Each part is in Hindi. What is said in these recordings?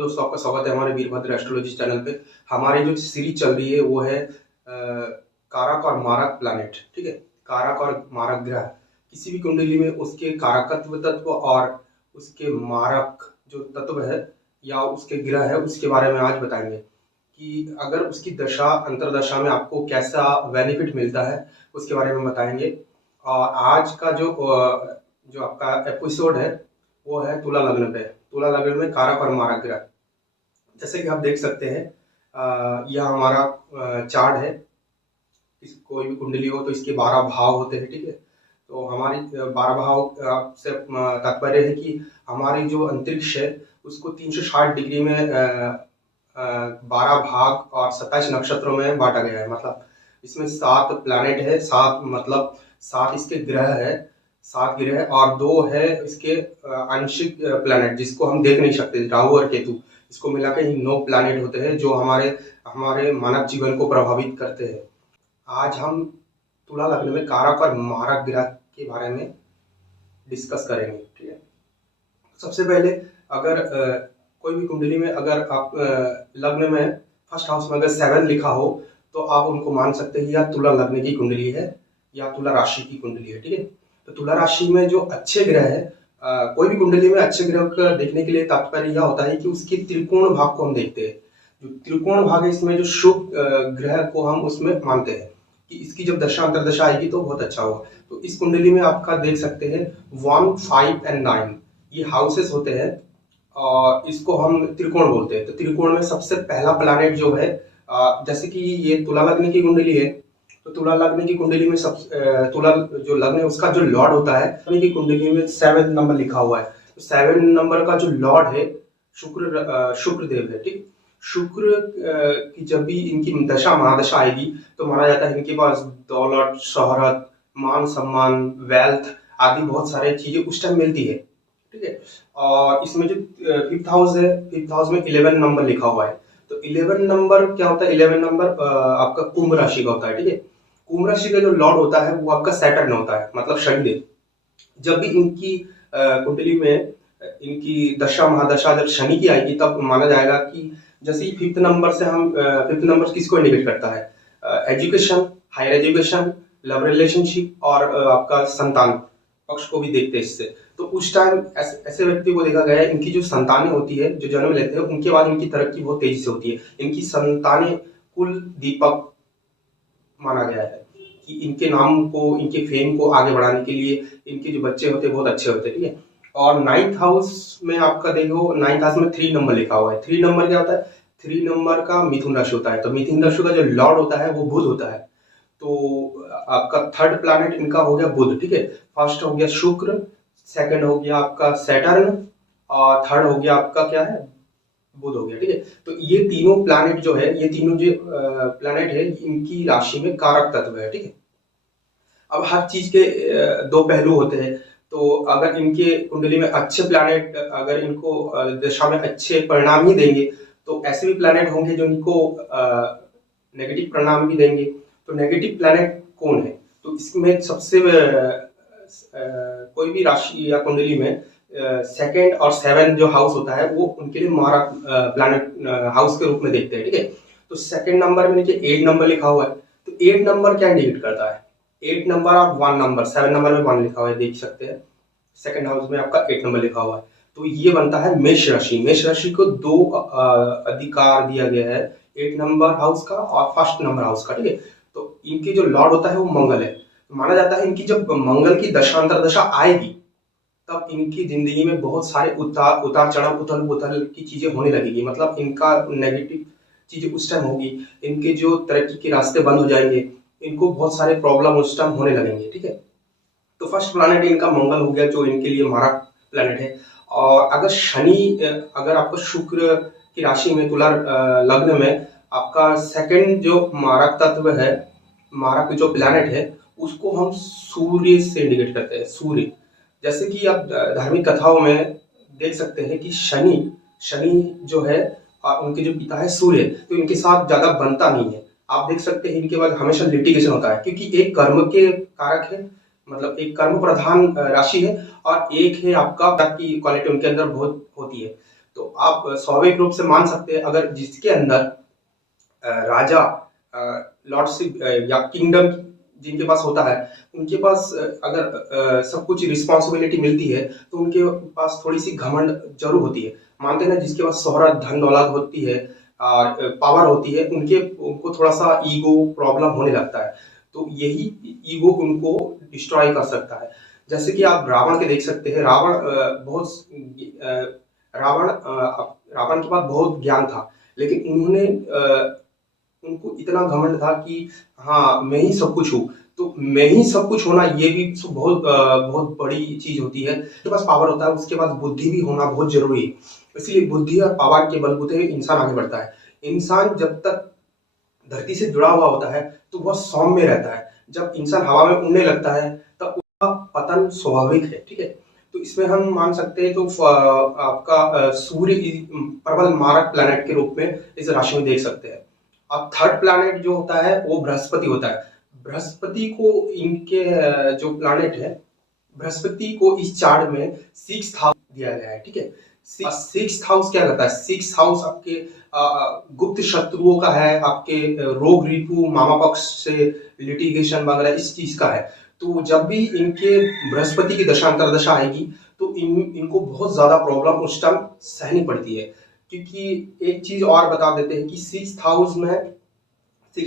हेलो दोस्तों, आपका स्वागत है हमारे वीरभद्र एस्ट्रोलॉजी चैनल पे। हमारी जो सीरीज चल रही है वो है कारक और मारक प्लैनेट। ठीक है, कारक और मारक ग्रह किसी भी कुंडली में उसके कारकत्व तत्व और उसके मारक जो तत्व है या उसके ग्रह है उसके बारे में आज बताएंगे कि अगर उसकी दशा अंतरदशा में आपको कैसा बेनिफिट मिलता है उसके बारे में बताएंगे। और आज का जो आपका एपिसोड है वो है तुला लग्न पे। तुला लग्न में कारक और मारक ग्रह, जैसे कि आप देख सकते हैं, यह हमारा चार्ट है। कोई भी कुंडली हो तो इसके 12 भाव होते हैं। ठीक है, तो हमारी 12 भाव से तात्पर्य है कि हमारी जो अंतरिक्ष है उसको 360 डिग्री में 12 भाग और 27 नक्षत्रों में बांटा गया है। मतलब इसमें 7 प्लैनेट है, 7 मतलब 7 इसके ग्रह है, 7 ग्रह और 2 है इसके आंशिक प्लैनेट जिसको हम देख नहीं सकते, राहु और केतु। इसको मिलाकर ही 9 प्लैनेट होते हैं जो हमारे मानव जीवन को प्रभावित करते हैं। आज हम तुला लग्न में कारक और मारक ग्रह के बारे में डिस्कस करेंगे। ठीक है, सबसे पहले अगर कोई भी कुंडली में अगर आप लग्न में फर्स्ट हाउस में अगर 7 लिखा हो तो आप उनको मान सकते हैं या तुला लग्न की कुंडली है या तुला राशि की कुंडली है। ठीक है, तो तुला राशि में जो अच्छे ग्रह है, कोई भी कुंडली में अच्छे ग्रह को देखने के लिए तात्पर्य यह होता है कि उसके त्रिकोण भाग को हम देखते हैं। जो त्रिकोण भाग है इसमें जो शुभ ग्रह को हम उसमें मानते हैं कि इसकी जब दशा अंतरदशा आएगी तो बहुत अच्छा होगा। तो इस कुंडली में आपका देख सकते हैं 1, 5 और 9 ये हाउसेस होते हैं और इसको हम त्रिकोण बोलते हैं। तो त्रिकोण में सबसे पहला प्लैनेट जो है, जैसे कि ये तुला लग्न की कुंडली है, तो तुला लग्न की कुंडली में तुला जो लग्न है उसका जो लॉर्ड होता है, की कुंडली में 7 नंबर लिखा हुआ है। तो 7 नंबर का जो लॉर्ड है शुक्र देव है। ठीक, शुक्र की जब भी इनकी दशा महादशा आएगी तो माना जाता है इनके पास दौलत, शोहरत, मान सम्मान, वेल्थ आदि बहुत सारी चीजें उस टाइम मिलती है। ठीक है, और इसमें जो 5th हाउस है, 5th हाउस में 11 नंबर लिखा हुआ है। तो 11 नंबर क्या होता है? 11 नंबर आपका कुंभ राशि का होता है। ठीक है, कुंभ राशि का जो लॉर्ड होता है वो आपका सैटर्न होता है, मतलब शनिदेव। जब भी इनकी कुंडली में इनकी दशा महादशा जब शनि की आएगी तब माना जाएगा कि जैसे ही 5th नंबर से हम 5th नंबर किसको इंडिकेट करता है? Education, higher education, love relationship और आपका संतान पक्ष को भी देखते हैं इससे। तो उस टाइम ऐसे व्यक्ति को देखा गया है इनकी जो संतानें होती है जो जन्म लेते हैं उनके बाद इनकी तरक्की बहुत तेजी से होती है। इनकी संतानें कुल दीपक माना गया है कि इनके नाम को, इनके फेम को आगे बढ़ाने के लिए इनके जो बच्चे होते हैं बहुत अच्छे होते हैं। ठीक है, और 9th हाउस में आपका देखो 9th हाउस में 3 नंबर लिखा हुआ है। 3 नंबर क्या होता है? 3 नंबर का मिथुन राशि होता है। तो मिथुन राशि का जो लॉर्ड होता है वो बुध होता है। तो आपका थर्ड प्लैनेट इनका हो गया बुध। ठीक है, फर्स्ट हो गया शुक्र, सेकंड हो गया आपका सैटर्न और थर्ड हो गया आपका क्या है? बुध हो गया। ठीक है, तो ये तीनों प्लैनेट जो है, ये तीनों जो प्लैनेट है इनकी राशि में कारक तत्व है। ठीक है, अब हर चीज के 2 पहलू होते हैं। तो अगर इनके कुंडली में अच्छे प्लैनेट अगर इनको दशा में अच्छे परिणाम ही देंगे तो ऐसे भी प्लैनेट होंगे जो इनको नेगेटिव परिणाम भी देंगे। तो नेगेटिव प्लैनेट कौन है? तो इसमें सबसे कोई भी राशि या कुंडली में 2nd और 7 जो हाउस होता है वो उनके लिए मारक प्लैनेट हाउस के रूप में देखते हैं। ठीक है, तो 2nd नंबर में नीचे 8 नंबर लिखा हुआ है। तो 8 नंबर क्या इंडिकेट करता है? 8 नंबर और 1 नंबर, 7 नंबर में 1 लिखा हुआ है, देख सकते हैं। 2nd हाउस में आपका 8 नंबर लिखा हुआ है। तो ये बनता है मेष राशि। मेष राशि को 2 अधिकार दिया गया है, 8 नंबर हाउस का और 1st नंबर हाउस का। ठीक है, तो इनकी जो लॉर्ड होता है वो मंगल है। माना जाता है इनकी जब मंगल की दशा अंतरदशा आएगी तब इनकी जिंदगी में बहुत सारे उतार चढ़ाव, उथल पुथल की चीजें होने लगेगी। मतलब इनका नेगेटिव चीजें उस टाइम होगी, इनके जो तरक्की के रास्ते बंद हो जाएंगे, इनको बहुत सारे प्रॉब्लम उस टाइम होने लगेंगे। ठीक है, तो फर्स्ट प्लैनेट इनका मंगल हो गया जो इनके लिए मारक प्लैनेट है। और अगर शनि, अगर आपको शुक्र की राशि में तुला लग्न में आपका 2nd जो मारक तत्व है, मारक जो प्लैनेट है उसको हम सूर्य से इंडिकेट करते हैं। सूर्य, जैसे कि आप धार्मिक कथाओं में देख सकते हैं कि शनि जो है उनके जो पिता है सूर्य, तो इनके साथ ज्यादा बनता नहीं है। आप देख सकते हैं इनके बाद हमेशा लिटिगेशन होता है क्योंकि एक कर्म के कारक है, मतलब एक कर्म प्रधान राशि है और एक है आपका की क्वालिटी उनके अंदर बहुत होती है। तो तो आप स्वाभाविक रूप से मान सकते हैं अगर जिसके अंदर राजा, लॉर्डशिप या किंगडम जिनके पास होता है, उनके पास अगर सब कुछ रिस्पॉन्सिबिलिटी मिलती है तो उनके पास थोड़ी सी घमंड जरूर होती है। मानते हैं ना, जिसके पास शोहरत, धन दौलत होती है और पावर होती है, उनको थोड़ा सा ईगो प्रॉब्लम होने लगता है। तो यही ईगो उनको डिस्ट्रॉय कर सकता है। जैसे कि आप रावण के देख सकते हैं। रावण के पास बहुत ज्ञान था, लेकिन उनको इतना घमंड था कि हाँ मैं ही सब कुछ हूँ। तो मैं ही सब कुछ होना ये भी बहुत बड़ी चीज होती है। उसके पास पावर होता है, उसके पास बुद्धि भी होना बहुत जरूरी है। इसलिए बुद्धि और पावर के बलबूते इंसान आगे बढ़ता है। इंसान जब तक धरती से जुड़ा हुआ होता है तो वह सौम्य रहता है। जब इंसान हवा में उड़ने लगता है तब उसका पतन स्वाभाविक है। ठीक है, तो इसमें हम मान सकते हैं तो आपका सूर्य प्रबल मारक प्लैनेट के रूप में इस राशि में देख सकते हैं। अब थर्ड प्लैनेट जो होता है वो बृहस्पति होता है। बृहस्पति को इनके जो प्लैनेट है, बृहस्पति को इस चार्ट में 6th हाउस दिया गया है। ठीक है, 6th हाउस क्या करता है? 6th हाउस आपके गुप्त शत्रुओं का है, आपके रोग रिपू, मामा पक्ष से लिटिगेशन वगैरह इस चीज का है। तो जब भी इनके बृहस्पति की दशा अंतरदशा आएगी तो इनको बहुत ज्यादा प्रॉब्लम उस टाइम सहनी पड़ती है। क्योंकि एक चीज और बता देते हैं कि 6th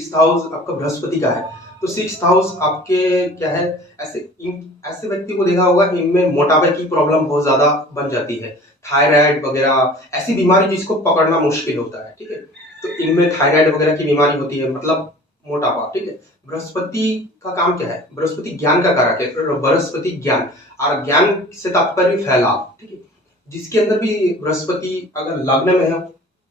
हाउस आपका बृहस्पति का है। तो 6th हाउस आपके क्या है, ऐसे व्यक्ति को देखा होगा इनमें मोटापे की प्रॉब्लम बहुत ज्यादा बन जाती है। थायराइड वगैरह ऐसी बीमारी जिसको पकड़ना मुश्किल होता है। ठीक है, तो इनमें थायराइड वगैरह की बीमारी होती है, मतलब मोटापा। ठीक है, बृहस्पति का काम क्या है? बृहस्पति ज्ञान का कारक है। बृहस्पति ज्ञान, और ज्ञान से तात्पर्य फैलाव। ठीक है, जिसके अंदर भी बृहस्पति अगर लग्न में है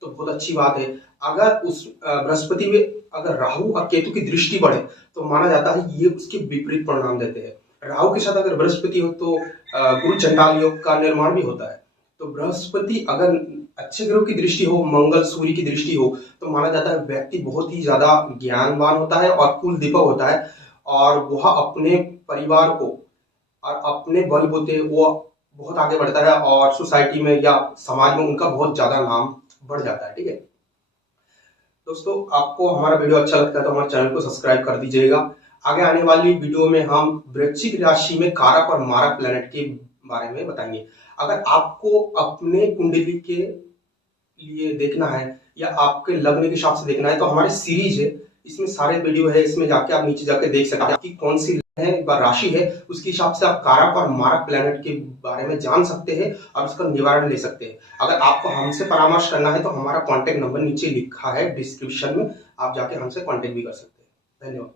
तो बहुत अच्छी बात है। अगर उस बृहस्पति में अगर राहु और केतु की दृष्टि बढ़े तो माना जाता है ये उसके विपरीत परिणाम देते हैं। राहु के साथ अगर बृहस्पति हो तो गुरु चंडाल योग का निर्माण भी होता है। तो बृहस्पति अगर अच्छे ग्रह की दृष्टि हो, मंगल सूर्य की दृष्टि हो, तो माना जाता है व्यक्ति बहुत ही ज्यादा ज्ञानवान होता है और कुल दीपक होता है, और वह अपने परिवार को और अपने बलबूते वो बहुत आगे बढ़ता है और सोसाइटी में या समाज में उनका बहुत ज्यादा नाम बढ़ जाता है। ठीक है दोस्तों, आपको हमारा वीडियो अच्छा लगता है तो हमारे चैनल को सब्सक्राइब कर दीजिएगा। आगे आने वाली वीडियो में हम वृश्चिक राशि में कारक और मारक प्लैनेट के बारे में बताएंगे। अगर आपको अपने कुंडली के लिए देखना है या आपके लग्न के हिसाब से देखना है तो हमारी सीरीज है, इसमें सारे वीडियो है। इसमें जाके आप नीचे जाके देख सकते हैं आपकी कौन सी है राशि है, उसके हिसाब से आप कारक और मारक प्लैनेट के बारे में जान सकते हैं और उसका निवारण ले सकते हैं। अगर आपको हमसे परामर्श करना है तो हमारा कॉन्टेक्ट नंबर नीचे लिखा है डिस्क्रिप्शन में, आप जाके हमसे कॉन्टेक्ट भी कर सकते हैं। धन्यवाद।